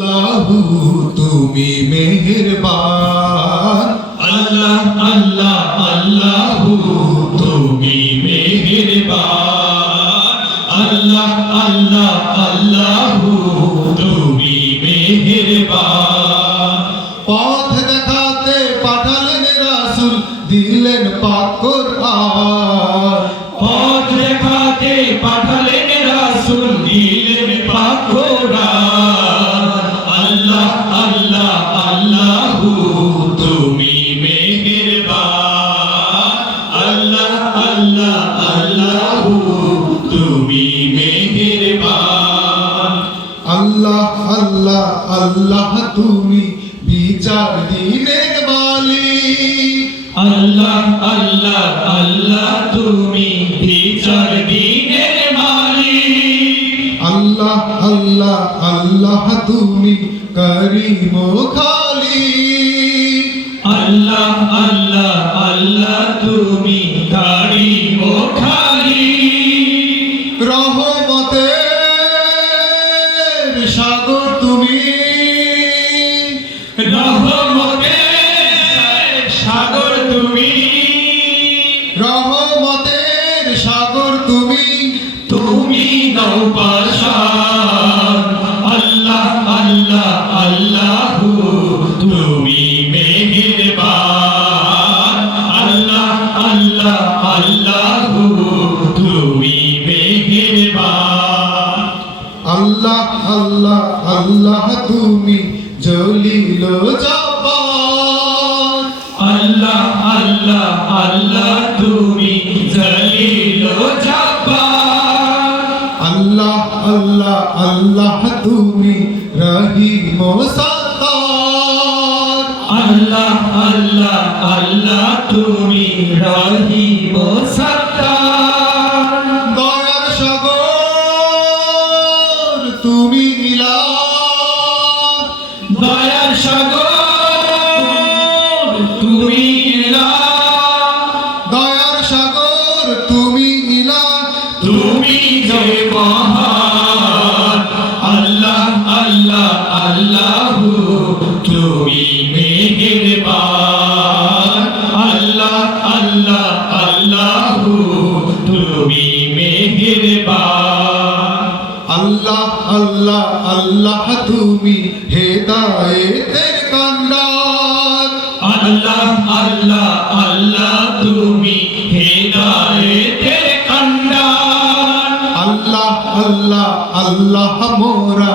আল্লাহু তুমি মেহেরবান আল্লাহ আল্লাহ আল্লাহু তুমি মেহেরবান আল্লাহ আল্লাহ আল্লাহু তুমি মেহেরবান পথ দেখাতে পাঠালেন রাসূল দিলেন পাক কুরআন পথ দেখাতে পাঠালেন রাসূল দিলেন পাক কুরআন আল্লাহ আল্লাহ আল্লাহু তুমি মেহেরবান আল্লাহ আল্লাহ আল্লাহু তুমি মেহেরবান আল্লাহ আল্লাহ আল্লাহ তুমি বিচার দিনের মালিক আল্লাহ আল্লাহ আল্লাহ তুমি বিচার দিনের মালিক আল্লাহ আল্লাহ আল্লাহ তুমি করিম খালিক আল্লাহ আল্লাহ আল্লাহ তুমি কারিম ও খালিক রহমতের সাগর তুমি রহমতের সাগর তুমি রহমতের সাগর তুমি তুমি নৌপাশার আল্লাহ আল্লাহ আল্লাহু তুমি মেহেরবান আল্লাহ আল্লাহ আল্লাহু তুমি মেহেরবান আল্লাহ আল্লাহ আল্লাহ তুমি জলিল জব্বার আল্লাহ আল্লাহ আল্লাহ তুমি জলিল ও জব্বার আল্লাহ আল্লাহ আল্লাহ তুমি রহিম সত্তার আল্লাহ আল্লাহ আল্লাহ তুমি রহিম ও সত্তার দয়ার সাগর তুমি ইলাহ দয়ার সাগর তুমি ইলাহ দয়ার সাগর তুমি ইলাহ তুমি যে মহান আল্লাহ আল্লাহ আল্লাহু তুমি মেহেরবান আল্লাহ আল্লাহ আল্লাহু তুমি মেহেরবান আল্লাহ আল্লাহ আল্লাহ তুমি হেদায়েতের কান্ডার আল্লাহ আল্লাহ আল্লাহ তুমি হেদায়েতের কান্ডার আল্লাহ আল্লাহ আল্লাহ মোরা